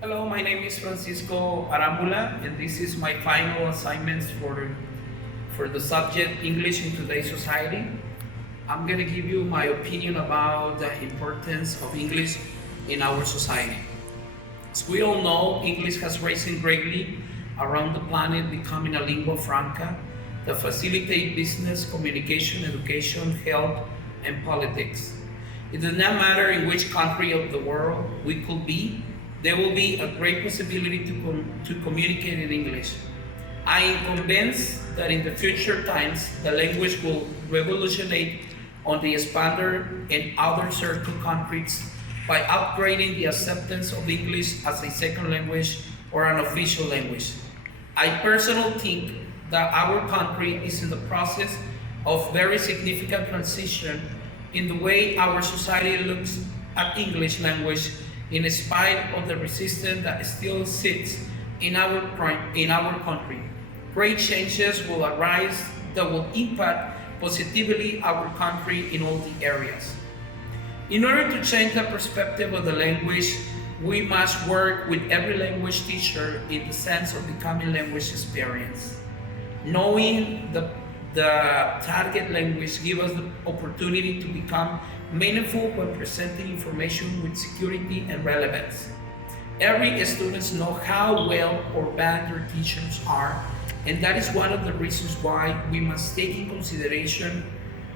Hello, my name is Francisco Arambula, and this is my final assignments for the subject English in today's society. I'm going to give you my opinion about the importance of English in our society. As we all know, English has risen greatly around the planet, becoming a lingua franca that facilitates business, communication, education, health, and politics. It does not matter in which country of the world we could be, there will be a great possibility to communicate in English. I am convinced that in the future times, the language will revolutionize on the expander and other certain countries by upgrading the acceptance of English as a second language or an official language. I personally think that our country is in the process of very significant transition in the way our society looks at English language in spite of the resistance that still sits in our country. Great changes will arise that will impact positively our country in all the areas. In order to change the perspective of the language, we must work with every language teacher in the sense of becoming language experience. Knowing the target language gives us the opportunity to become meaningful when presenting information with security and relevance. Every student knows how well or bad their teachers are, and that is one of the reasons why we must take in consideration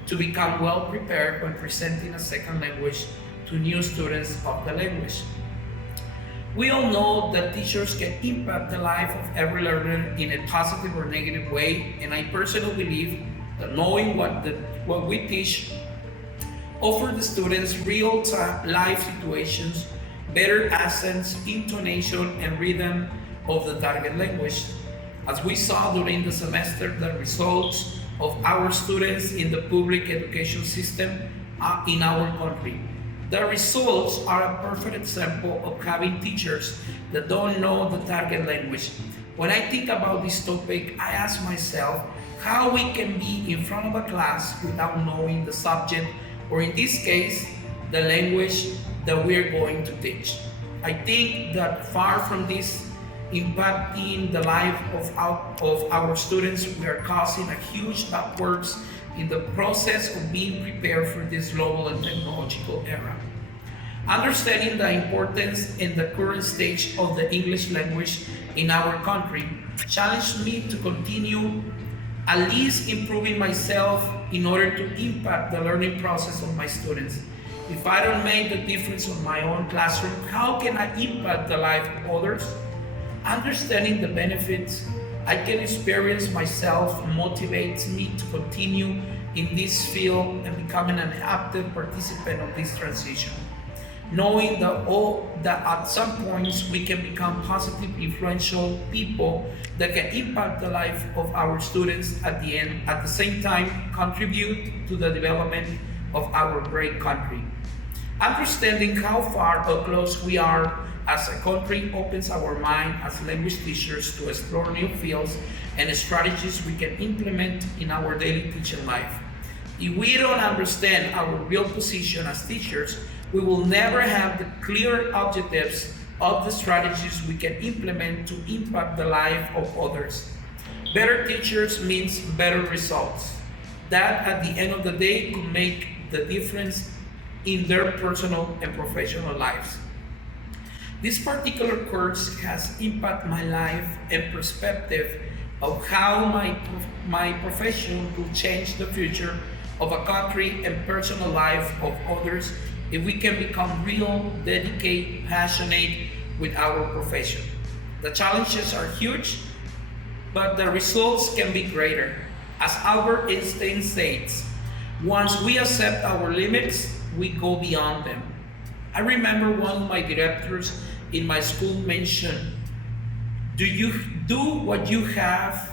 to become well prepared when presenting a second language to new students of the language. We all know that teachers can impact the life of every learner in a positive or negative way, and I personally believe that knowing what we teach offer the students real-time life situations, better accents, intonation, and rhythm of the target language. As we saw during the semester, the results of our students in the public education system in our country. The results are a perfect example of having teachers that don't know the target language. When I think about this topic, I ask myself how we can be in front of a class without knowing the subject, or in this case, the language that we're going to teach. I think that far from this impacting the life of our students, we are causing a huge backwards in the process of being prepared for this global and technological era. Understanding the importance and the current stage of the English language in our country challenged me to continue at least improving myself in order to impact the learning process of my students. If I don't make the difference on my own classroom, how can I impact the life of others? Understanding the benefits I can experience myself motivates me to continue in this field and becoming an active participant of this transition. Knowing that at some points we can become positive, influential people that can impact the life of our students at the same time contribute to the development of our great country. Understanding how far or close we are as a country opens our mind as language teachers to explore new fields and strategies we can implement in our daily teaching life. If we don't understand our real position as teachers, we will never have the clear objectives of the strategies we can implement to impact the life of others. Better teachers means better results. That at the end of the day could make the difference in their personal and professional lives. This particular course has impacted my life and perspective of how my profession will change the future of a country and personal life of others if we can become real, dedicated, passionate with our profession. The challenges are huge, but the results can be greater. As Albert Einstein says, once we accept our limits, we go beyond them. I remember one of my directors in my school mentioned, do you do what you have?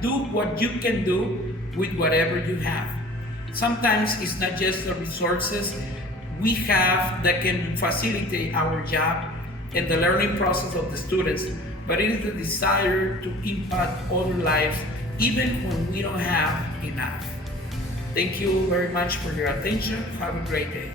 Do what you can do with whatever you have. Sometimes it's not just the resources we have that can facilitate our job and the learning process of the students, but it is the desire to impact other lives even when we don't have enough. Thank you very much for your attention. Have a great day.